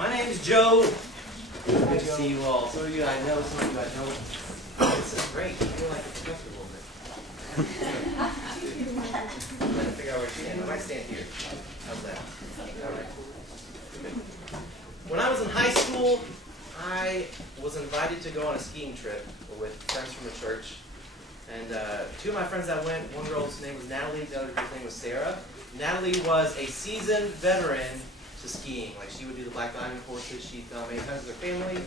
My name's Joe. Good to see you all. Some of you I know, some of you I don't. This is great. I feel like a professor a little bit. I'm trying to figure out where to stand. I might stand here. How's that? All right. Good. When I was in high school, I was invited to go on a skiing trip with friends from the church. And two of my friends that went, one girl's name was Natalie, the other girl's name was Sarah. Natalie was a seasoned veteran to skiing. Like, she would do the Black Diamond courses. She'd done many times with her family.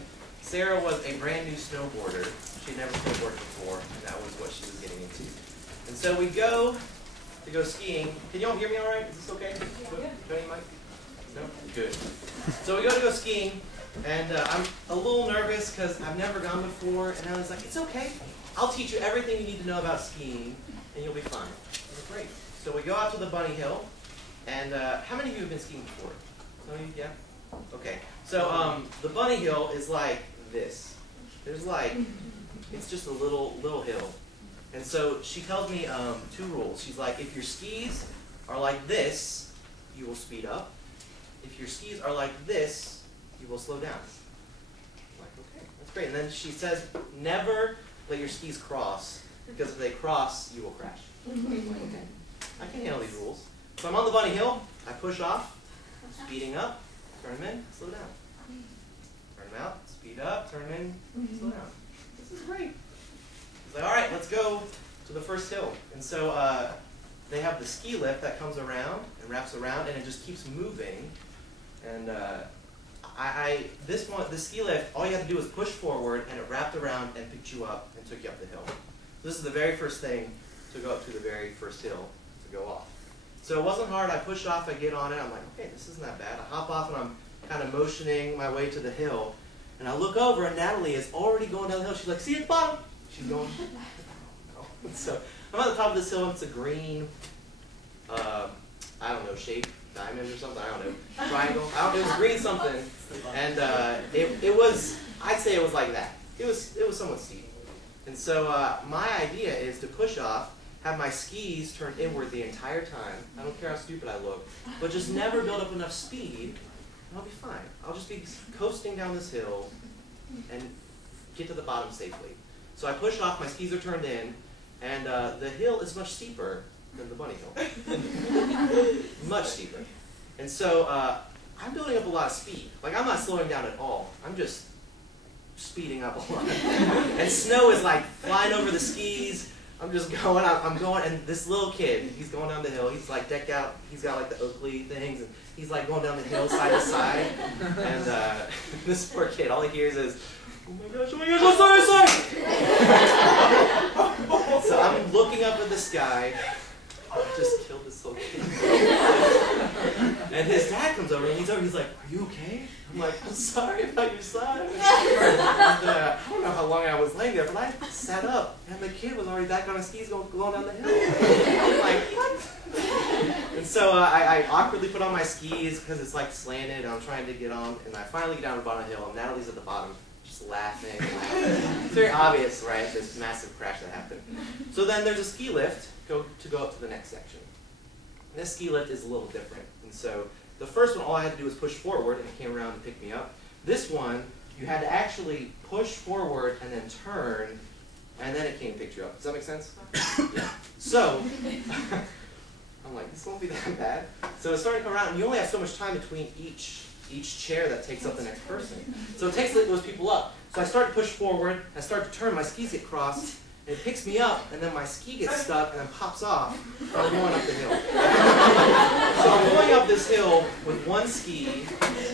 Sarah was a brand new snowboarder. She'd never snowboarded before, and that was what she was getting into. And so we go to go skiing. Can you all hear me all right? Is this okay? Yeah. Do any mic? No? Good. So we go to go skiing, and I'm a little nervous because I've never gone before, and I was like, it's okay. I'll teach you everything you need to know about skiing, and you'll be fine. Great. So we go out to the bunny hill, and how many of you have been skiing before? Some of you? Yeah? Okay. So the bunny hill is like this. There's like, it's just a little hill. And so she tells me two rules. She's like, if your skis are like this, you will speed up. If your skis are like this, you will slow down. I'm like, okay, that's great. And then she says, never let your skis cross, because if they cross, you will crash. I'm like, okay, I can handle these rules. So I'm on the bunny hill, I push off, speeding up, turn them in, slow down. Turn them out, speed up, turn them in, slow down. This is great. It's like, all right, let's go to the first hill. And so they have the ski lift that comes around and wraps around, and it just keeps moving. And the ski lift, all you have to do is push forward, and it wrapped around and picked you up and took you up the hill. So this is the very first thing to go up to the very first hill to go off. So it wasn't hard. I push off, I get on it. I'm like, okay, this isn't that bad. I hop off, and I'm kind of motioning my way to the hill. And I look over, and Natalie is already going down the hill. She's like, see you at the bottom. She's going, no. So I'm at the top of this hill, and it's a green, I don't know, shape. Diamond or something, I don't know, triangle, I don't know, it was green something, and it was, I'd say it was like that. It was somewhat steep. And so my idea is to push off, have my skis turn inward the entire time. I don't care how stupid I look, but just never build up enough speed, and I'll be fine. I'll just be coasting down this hill and get to the bottom safely. So I push off, my skis are turned in, and the hill is much steeper than the bunny hill. Much steeper. And so I'm building up a lot of speed. Like, I'm not slowing down at all. I'm just speeding up a lot. And snow is like flying over the skis. I'm just going out. I'm going, and this little kid, he's going down the hill. He's like decked out. He's got like the Oakley things, and he's like going down the hill side to side. And this poor kid, all he hears is, oh my gosh, what's on side? So I'm looking up at the sky. I just killed this little kid. And his dad comes over, and he's like, are you okay? I'm like, I'm sorry about your son. And I don't know how long I was laying there, but I sat up, and the kid was already back on his skis going down the hill. I'm like, what? And so I awkwardly put on my skis, because it's like slanted, and I'm trying to get on, and I finally get down to the bottom of the hill, and Natalie's at the bottom, just laughing. It's very obvious, right, this massive crash that happened. So then there's a ski lift to go up to the next section. And this ski lift is a little different. And so the first one, all I had to do was push forward, and it came around and picked me up. This one, you had to actually push forward and then turn, and then it came and picked you up. Does that make sense? Yeah. So I'm like, this won't be that bad. So it's starting to come around, and you only have so much time between each chair that takes up the next person. So it takes those people up. So I start to push forward, I start to turn, my skis get crossed, and it picks me up, and then my ski gets stuck, and then pops off, and I'm going up the hill. So I'm going up this hill with one ski,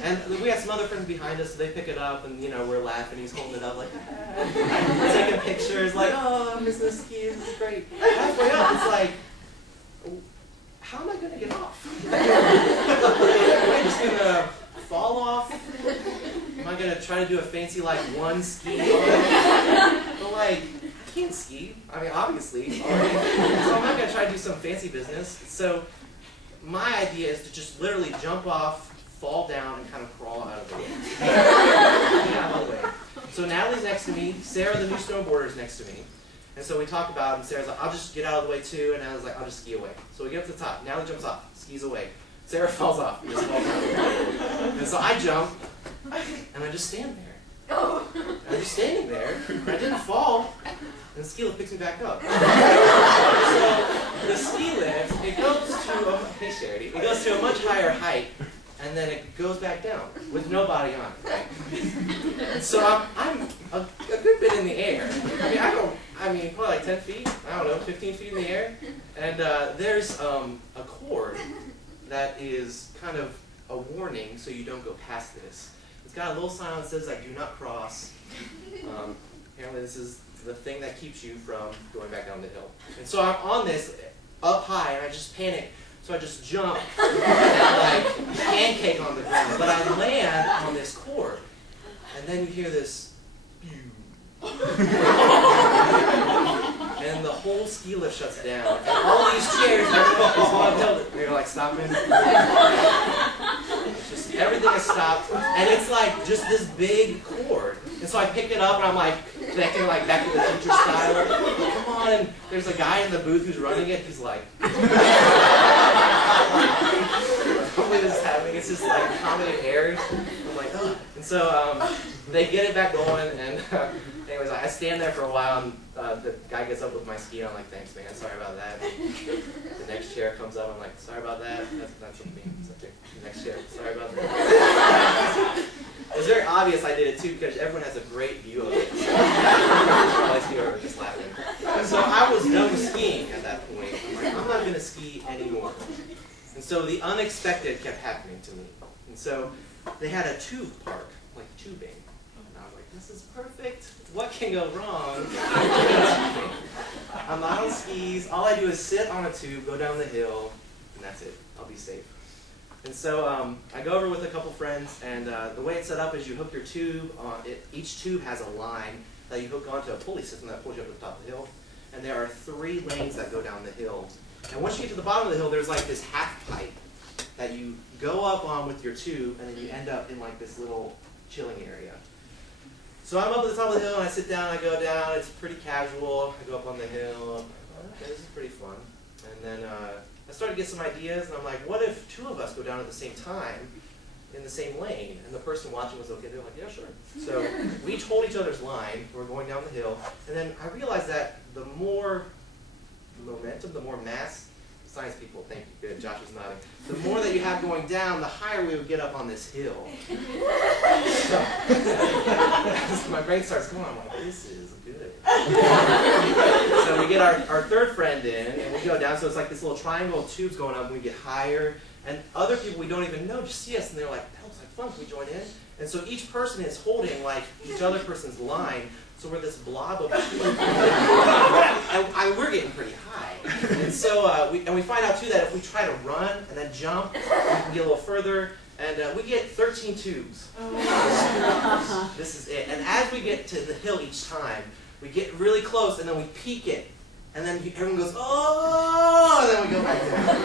and we had some other friends behind us, so they pick it up, and we're laughing, he's holding it up like, we're taking pictures, like, oh, I'm missing the ski, this is great. Halfway up, it's like, how am I going to get off? Am I just going to fall off? Am I going to try to do a fancy, like, one ski? But, like, I can't ski. I mean, obviously. So I'm not going to try to do some fancy business. So my idea is to just literally jump off, fall down, and kind of crawl out of the way. Get out of the way. So Natalie's next to me. Sarah, the new snowboarder, is next to me. And so we talk about it, and Sarah's like, I'll just get out of the way too. And I was like, I'll just ski away. So we get up to the top. Natalie jumps off, skis away. Sarah falls off. And just falls out. And so I jump, and I just stand there. And I'm just standing there, and I didn't fall, and the ski lift picks me back up. So the ski lift, it goes to a much higher height, and then it goes back down with nobody on it, right? And so I'm a good bit in the air. Probably like 10 feet, I don't know, 15 feet in the air. And there's a cord that is kind of a warning so you don't go past this. It's got a little sign that says, like, do not cross. Apparently this is the thing that keeps you from going back down the hill. And so I'm on this up high, and I just panic. So I just jump and like pancake on the ground. But I land on this cord. And then you hear this, and the whole ski lift shuts down. And all these chairs, they're like stopping. It's just everything is stopped. And it's like just this big cord. And so I pick it up and I'm like connecting like back to the teacher style. Like, come on. And there's a guy in the booth who's running it. He's like, hopefully this is happening. It's just like comedy errors. I'm like, oh. And so they get it back going, and anyways, I stand there for a while, and the guy gets up with my ski, and I'm like, thanks, man, sorry about that. The next chair comes up, I'm like, sorry about that. That's what me. It's okay. The next chair, sorry about that. It's very obvious I did it too, because everyone has a great view of it. So I see her just laughing. So I was done skiing at that point. I'm like, I'm not going to ski anymore. And so the unexpected kept happening to me. And so they had a tube park, like tubing. And I was like, this is perfect. What can go wrong? I'm not on skis. All I do is sit on a tube, go down the hill, and that's it. I'll be safe. And so I go over with a couple friends, and the way it's set up is you hook your tube on it. Each tube has a line that you hook onto a pulley system that pulls you up to the top of the hill. And there are 3 lanes that go down the hill. And once you get to the bottom of the hill, there's like this half pipe that you go up on with your tube, and then you end up in like this little chilling area. So I'm up at the top of the hill, and I sit down, I go down. It's pretty casual. I go up on the hill. Okay, this is pretty fun. And then I started to get some ideas, and I'm like, what if 2 of us go down at the same time in the same lane? And the person watching was okay. They're like, yeah, sure. So we each hold each other's line. We're going down the hill. And then I realized that the more momentum, the more mass, science people, thank you, good, Josh is nodding. The more that you have going down, the higher we would get up on this hill. So my brain starts going, I'm like, this is good. So we get our 3rd friend in, and we go down, so it's like this little triangle of tubes going up, and we get higher, and other people we don't even know just see us, and they're like, that looks like fun, can we join in? And so each person is holding like each other person's line, so we're this blob of tubes. And we're getting pretty high. And so we find out too that if we try to run and then jump, we can get a little further. And we get 13 tubes. This is it. And as we get to the hill each time, we get really close, and then we peak it. And then everyone goes, oh, and then we go back down.